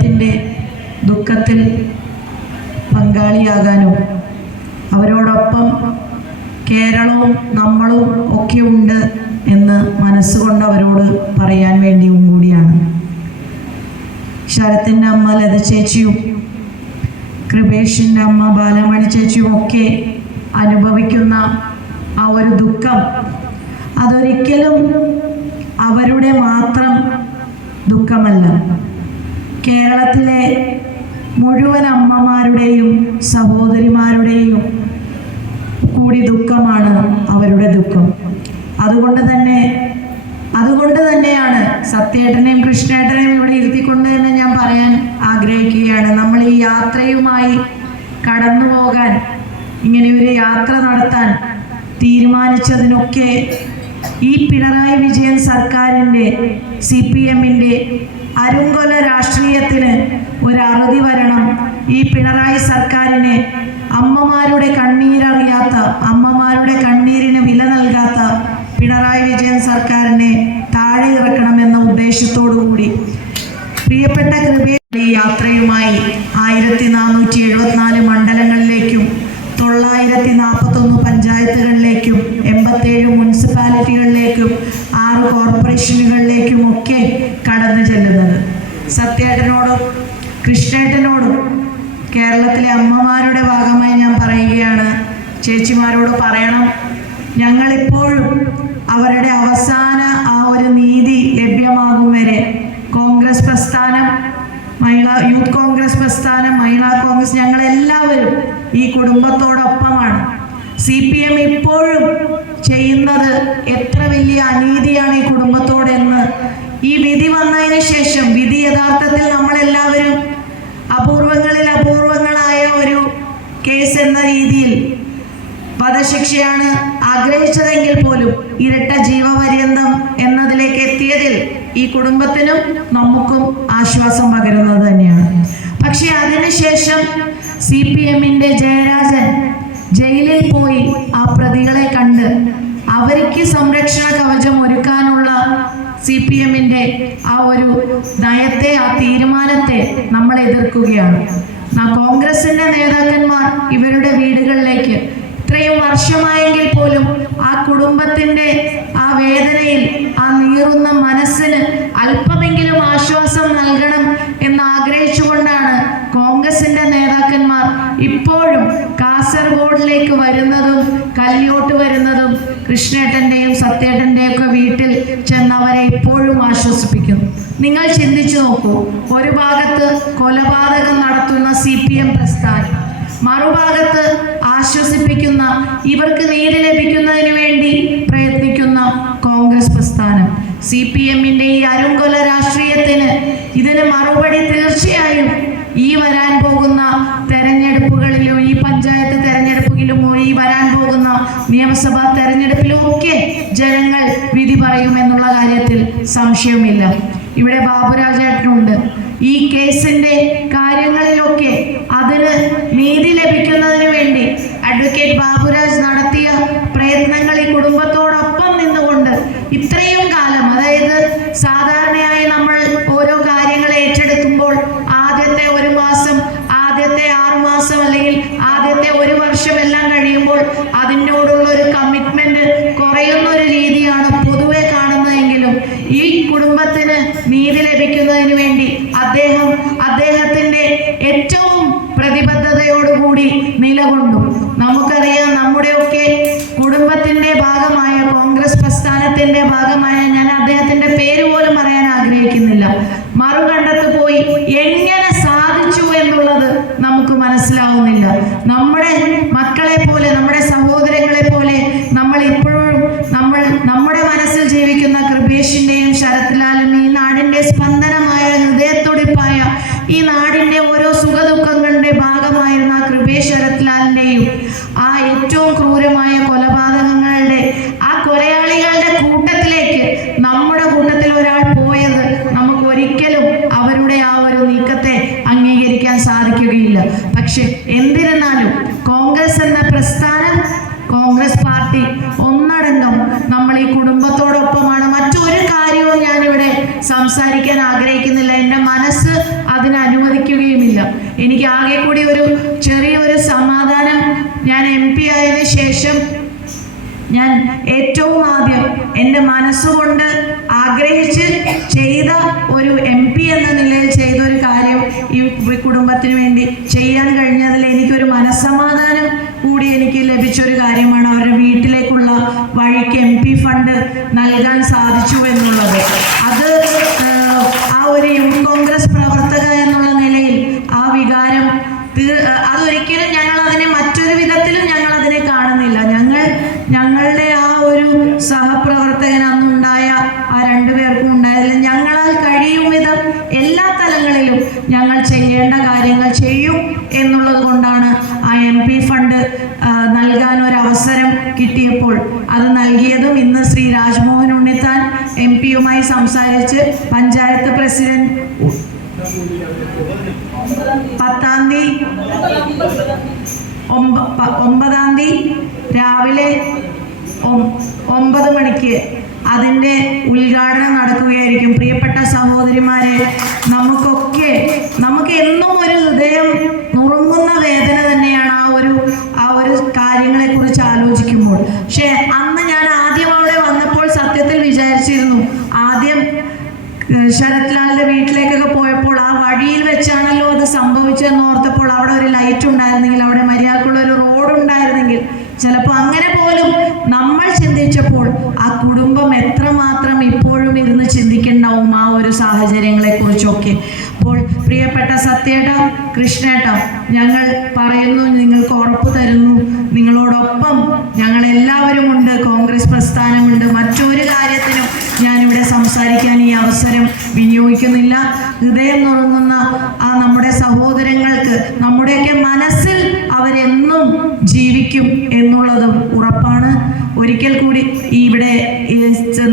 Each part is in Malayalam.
കുടുംബത്തിന്റെ ദുഃഖത്തിൽ പങ്കാളിയാകാനും അവരോടൊപ്പം കേരളവും നമ്മളും ഒക്കെ ഉണ്ട് എന്ന് മനസ്സുകൊണ്ട് അവരോട് പറയാൻ വേണ്ടിയും കൂടിയാണ്. ശരത്തിന്റെ അമ്മ ലത ചേച്ചിയും കൃപേഷിന്റെ അമ്മ ബാലമണി ചേച്ചിയും ഒക്കെ അനുഭവിക്കുന്ന ആ ഒരു ദുഃഖം അതൊരിക്കലും അവരുടെ മാത്രം ദുഃഖമല്ല. കേരളത്തിലെ മുഴുവൻ അമ്മമാരുടെയും സഹോദരിമാരുടെയും കൂടി ദുഃഖമാണ് അവരുടെ ദുഃഖം. അതുകൊണ്ട് തന്നെ അതുകൊണ്ട് തന്നെയാണ് സത്യേട്ടനെയും കൃഷ്ണേട്ടനെയും ഇവിടെ ഇരുത്തിക്കൊണ്ട് തന്നെ ഞാൻ പറയാൻ ആഗ്രഹിക്കുകയാണ്. നമ്മൾ ഈ യാത്രയുമായി കടന്നു പോകാൻ ഇങ്ങനെ ഒരു യാത്ര നടത്താൻ തീരുമാനിച്ചതിനൊക്കെ ഈ പിണറായി വിജയൻ സർക്കാരിന്റെ സി പി എമ്മിന്റെ അരുങ്കൊല രാഷ്ട്രീയത്തിന് ഒരു അറുതി വരണം. ഈ പിണറായി സർക്കാരിനെ അമ്മമാരുടെ കണ്ണീരറിയാത്ത അമ്മമാരുടെ കണ്ണീരിന് വില നൽകാത്ത പിണറായി വിജയൻ സർക്കാരിനെ താഴെ ഇറക്കണമെന്ന ഉദ്ദേശത്തോടു കൂടി പ്രിയപ്പെട്ട കൃപയുടെ ഈ യാത്രയുമായി ആയിരത്തി നാനൂറ്റി എഴുപത്തിനാല് മണ്ഡലങ്ങളിലേക്കും തൊള്ളായിരത്തി നാൽപ്പത്തൊന്ന് പഞ്ചായത്തുകളിലേക്കും എൺപത്തേഴ് മുനിസിപ്പാലിറ്റികളിലേക്കും കോർപ്പറേഷനുകളിലേക്കും ഒക്കെ കടന്നു ചെല്ലുന്നത്. സത്യേട്ടനോടും കൃഷ്ണേട്ടനോടും കേരളത്തിലെ അമ്മമാരുടെ ഭാഗമായി ഞാൻ പറയുകയാണ് ചേച്ചിമാരോട് പറയണം. ഞങ്ങളിപ്പോഴും അവരുടെ അവസാന ആ ഒരു നീതി ലഭ്യമാകും വരെ കോൺഗ്രസ് പ്രസ്ഥാനം മഹിളാ യൂത്ത് കോൺഗ്രസ് പ്രസ്ഥാനം മഹിളാ കോൺഗ്രസ് ഞങ്ങളെല്ലാവരും ഈ കുടുംബത്തോടൊപ്പമാണ്. സി പി എം ഇപ്പോഴും ചെയ്യുന്നത് എത്ര വലിയ അനീതിയാണ് ഈ കുടുംബത്തോടെന്ന് ഈ വിധി വന്നതിന് ശേഷം വിധി യഥാർത്ഥത്തിൽ നമ്മളെല്ലാവരും അപൂർവങ്ങളിൽ അപൂർവങ്ങളായ ഒരു കേസ് എന്ന രീതിയിൽ വധശിക്ഷയാണ് ആഗ്രഹിച്ചതെങ്കിൽ പോലും ഇരട്ട ജീവപര്യന്തം എന്നതിലേക്ക് എത്തിയതിൽ ഈ കുടുംബത്തിനും നമുക്കും ആശ്വാസം പകരുന്നത് തന്നെയാണ്. പക്ഷെ അതിനുശേഷം സി പി എമ്മിന്റെ ജയരാജൻ ജയിലിൽ പോയി ആ പ്രതികളെ കണ്ട് അവർക്ക് സംരക്ഷണ കവചം ഒരുക്കാനുള്ള സി പി എമ്മിന്റെ ആ ഒരു നയത്തെ ആ തീരുമാനത്തെ നമ്മൾ എതിർക്കുകയാണ്. കോൺഗ്രസിന്റെ നേതാക്കന്മാർ ഇവരുടെ വീടുകളിലേക്ക് ഇത്രയും വർഷമായെങ്കിൽ പോലും ആ കുടുംബത്തിന്റെ ആ വേദനയിൽ ആ നീറുന്ന മനസ്സിന് അല്പമെങ്കിലും ആശ്വാസം നൽകണം എന്ന് ആഗ്രഹിച്ചുകൊണ്ടാണ് കോൺഗ്രസിന്റെ നേതാക്കന്മാർ ഇപ്പോഴും കാസർഗോഡിലേക്ക് വരുന്നതും കല്യോട്ട് വരുന്നതും കൃഷ്ണേട്ടന്റെയും സത്യേട്ടന്റെയും ഒക്കെ വീട്ടിൽ ചെന്നവരെ ഇപ്പോഴും ആശ്വസിപ്പിക്കും നിങ്ങൾ ചിന്തിച്ചു നോക്കൂ ഒരു ഭാഗത്ത് കൊലപാതകം നടത്തുന്ന സി പി എം പ്രസ്ഥാനം മറുഭാഗത്ത് ആശ്വസിപ്പിക്കുന്ന ഇവർക്ക് നീതി ലഭിക്കുന്നതിന് വേണ്ടി പ്രയത്നിക്കുന്ന കോൺഗ്രസ് പ്രസ്ഥാനം. സി പി എമ്മിന്റെ ഈ അരുങ്കൊല രാഷ്ട്രീയത്തിന് ഇതിന് മറുപടി തീർച്ചയായും ഈ വരാൻ പോകുന്ന തെരഞ്ഞെടുപ്പുകളിലും നിയമസഭാ തെരഞ്ഞെടുപ്പിലും ഒക്കെ ജനങ്ങൾ വിധി പറയും എന്നുള്ള കാര്യത്തിൽ സംശയമില്ല ഇവിടെ ബാബുരാജേട്ടനുണ്ട്. ഈ കേസിന്റെ കാര്യങ്ങളിലൊക്കെ അതിന് നീതി നീതി ലഭിക്കുന്നതിന് വേണ്ടി അദ്ദേഹം അദ്ദേഹത്തിന്റെ ഏറ്റവും പ്രതിബദ്ധതയോടുകൂടി നിലകൊണ്ടു. നമുക്കറിയാം നമ്മുടെയൊക്കെ കുടുംബത്തിന്റെ ഭാഗമായ കോൺഗ്രസ് പ്രസ്ഥാനത്തിന്റെ ഭാഗമായ ഞാൻ അദ്ദേഹത്തിന്റെ പേര് പോലും പറയാൻ ആഗ്രഹിക്കുന്നില്ല. മറുകണ്ടത്ത് പോയി എങ്ങനെ സാധിച്ചു എന്നുള്ളത് നമുക്ക് മനസ്സിലാവുന്നില്ല നമ്മുടെ മക്കളെ പോലെ നമ്മുടെ സഹോദരങ്ങളെ പോലെ നമ്മൾ ഇപ്പോഴും നമ്മൾ നമ്മുടെ മനസ്സിൽ ജീവിക്കുന്ന കൃപേഷിന്റെയും ശരത്ലാലും ഈ നാടിന്റെ സ്പന്ദനമായ ഹൃദയത്തുടിപ്പായ ഈ നാടിന്റെ ഓരോ സുഖദുഃഖങ്ങളുടെ ശരത്ലാലിന്റെയും ആ ഏറ്റവും ക്രൂരമായ കൊലപാതകങ്ങളുടെ ആ കൊലയാളികളുടെ കൂട്ടത്തിലേക്ക് നമ്മുടെ കൂട്ടത്തിൽ ഒരാൾ പോയത് നമുക്ക് ഒരിക്കലും അവരുടെ ആ ഒരു നീക്കത്തെ അംഗീകരിക്കാൻ സാധിക്കുകയില്ല. പക്ഷെ എന്തിരുന്നാലും കോൺഗ്രസ് എന്ന പ്രസ്ഥാനം കോൺഗ്രസ് പാർട്ടി ഒന്നടങ്കം നമ്മൾ ഈ കുടുംബത്തോടൊപ്പമാണ്. മറ്റൊരു കാര്യവും ഞാനിവിടെ സംസാരിക്കാൻ ആഗ്രഹിക്കുന്നില്ല. എന്റെ മനസ്സ് അതിന് അനുവദിക്കുകയുമില്ല എനിക്ക് ആകെ കൂടി ഒരു ഞാൻ ഏറ്റവും ആദ്യം എന്റെ മനസ്സുകൊണ്ട് ആഗ്രഹിച്ച് ചെയ്ത ഒരു എം പി എന്ന നിലയിൽ ചെയ്ത ഒരു കാര്യം ഈ കുടുംബത്തിന് വേണ്ടി ചെയ്യാൻ കഴിഞ്ഞതിൽ എനിക്കൊരു മനസ്സമാധാനം കൂടി എനിക്ക് ലഭിച്ചൊരു കാര്യമാണ് അവരുടെ വീട്ടിലേക്കുള്ള വഴിക്ക് എം പി ഫണ്ട് നൽകാൻ സാധിച്ചു എന്നുള്ളത്. അത് ആ ഒരു യൂത്ത് കോൺഗ്രസ് പ്രവർത്തക എന്നുള്ള നിലയിൽ ആ വികാരം തീർ- അതൊരിക്കലും ഞങ്ങൾ അതിനെ മറ്റൊരു വിധത്തിലും ഞങ്ങൾ അതിനെ കാണുന്നില്ല ഞങ്ങൾ ഞങ്ങളുടെ ആ ഒരു സഹപ്രവർത്തകൻ അന്നുണ്ടായ ആ രണ്ടുപേർക്കും ഉണ്ടായതിൽ ഞങ്ങളാൽ കഴിയും വിധം എല്ലാ തലങ്ങളിലും ഞങ്ങൾ ചെയ്യേണ്ട കാര്യങ്ങൾ ചെയ്യും എന്നുള്ളത് കൊണ്ടാണ് ആ എം പി ഫണ്ട് നൽകാൻ ഒരു അവസരം കിട്ടിയപ്പോൾ. അത് നൽകിയതും ഇന്ന് ശ്രീ രാജ്മോഹൻ ഉണ്ണിത്താൻ എം പിയുമായി സംസാരിച്ച് പഞ്ചായത്ത് പ്രസിഡന്റ് പത്താം തീയതി ഒമ്പതാം തീയതി രാവിലെ ഒമ്പത് മണിക്ക് അതിന്റെ ഉദ്ഘാടനം നടക്കുകയായിരിക്കും. പ്രിയപ്പെട്ട സഹോദരിമാരെ നമുക്കൊക്കെ നമുക്ക് എന്നും ഒരു ഹൃദയം നുറുങ്ങുന്ന വേദന തന്നെയാണ് ആ ഒരു ആ ഒരു കാര്യങ്ങളെ കുറിച്ച് ആലോചിക്കുമ്പോൾ. പക്ഷേ അന്ന് ഞാൻ ആദ്യം അവിടെ വന്നപ്പോൾ സത്യത്തിൽ വിചാരിച്ചിരുന്നു ആദ്യം ശരത്ലാലിന്റെ ശരത് ലാലിന്റെ വീട്ടിലേക്കൊക്കെ പോയപ്പോൾ ആ വഴിയിൽ വെച്ചാണല്ലോ അത് സംഭവിച്ചതെന്ന് ഓർത്തപ്പോൾ അവിടെ ഒരു ലൈറ്റ് ഉണ്ടായിരുന്നെങ്കിൽ അവിടെ മര്യാദക്കുള്ള ഒരു റോഡ് ഉണ്ടായിരുന്നെങ്കിൽ ചിലപ്പോൾ അങ്ങനെ പോലും നമ്മൾ ചിന്തിച്ചപ്പോൾ ആ കുടുംബം എത്രമാത്രം ഇപ്പോഴും ഇരുന്ന് ചിന്തിക്കുന്നുണ്ടാവും ആ ഒരു സാഹചര്യങ്ങളെ കുറിച്ചൊക്കെ അപ്പോൾ പ്രിയപ്പെട്ട സത്യേട്ട കൃഷ്ണേട്ട ഞങ്ങൾ പറയുന്നു നിങ്ങൾക്ക് ഉറപ്പ് തരുന്നു. നിങ്ങളോടൊപ്പം ഞങ്ങൾ എല്ലാവരും ഉണ്ട് കോൺഗ്രസ് പ്രസ്ഥാനമുണ്ട്. മറ്റൊരു കാര്യത്തിനും ഞാനിവിടെ സംസാരിക്കാൻ ഈ അവസരം വിനിയോഗിക്കുന്നില്ല. ഹൃദയം നുറങ്ങുന്ന ആ നമ്മുടെ സഹോദരങ്ങൾക്ക് നമ്മുടെയൊക്കെ മനസ്സിൽ അവരെന്നും ജീവിക്കും എന്നുള്ളതും ഉറപ്പാണ്. ഒരിക്കൽ കൂടി ഇവിടെ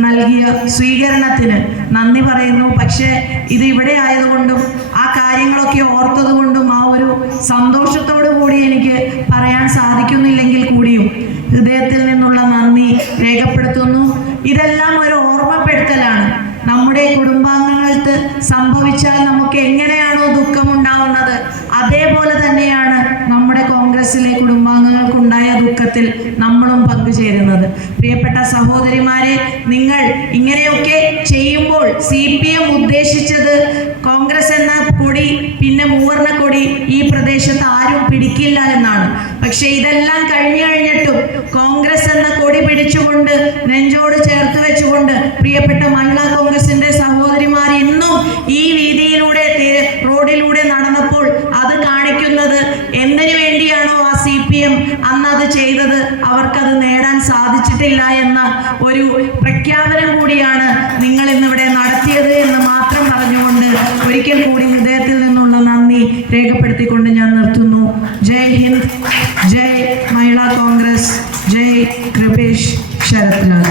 നൽകിയ സ്വീകരണത്തിന് നന്ദി പറയുന്നു. പക്ഷേ ഇത് ഇവിടെ ആയതുകൊണ്ടും കുടുംബാംഗങ്ങൾക്ക് സംഭവിച്ചാൽ നമുക്ക് എങ്ങനെയാണോ ദുഃഖമുണ്ടാവുന്നത്? അതേപോലെ തന്നെയാണ് നമ്മുടെ കോൺഗ്രസിലെ കുടുംബാംഗങ്ങൾക്കുണ്ടായ ദുഃഖത്തിൽ നമ്മളും പങ്കുചേരുന്നത്. പ്രിയപ്പെട്ട സഹോദരിമാരെ നിങ്ങൾ ഇങ്ങനെയൊക്കെ ചെയ്യുമ്പോൾ സി പി എം ഉദ്ദേശിച്ചത് കോൺഗ്രസ് എന്ന കൊടി പിന്നെ മൂവർണ പിടിക്കില്ല എന്നാണ്. പക്ഷെ ഇതെല്ലാം കഴിഞ്ഞു കഴിഞ്ഞിട്ടും കോൺഗ്രസ് എന്ന കൊടി പിടിച്ചുകൊണ്ട് നെഞ്ചോട് ചേർത്ത് വെച്ചുകൊണ്ട് പ്രിയപ്പെട്ട മഹിളാ കോൺഗ്രസിന്റെ സഹോദരിമാർ ഇന്നും ഈ വീതിയിലൂടെ റോഡിലൂടെ നടന്നപ്പോൾ അത് കാണിക്കുന്നത് എന്തിനു വേണ്ടിയാണോ ആ സി പി എം അന്ന് അത് ചെയ്തത്? അവർക്കത് നേടാൻ സാധിച്ചിട്ടില്ല എന്ന ഒരു പ്രഖ്യാപനം കൂടിയാണ് നിങ്ങൾ ഇന്നിവിടെ നടത്തിയത് എന്ന് മാത്രം പറഞ്ഞുകൊണ്ട് ഒരിക്കൽ കൂടി ഹൃദയത്തിൽ നിന്നുള്ള നന്ദി രേഖപ്പെടുത്തിക്കൊണ്ട് ഞാൻ നിർത്തുന്നു. जय हिंद जय महिला कांग्रेस जय कृपेश शरतला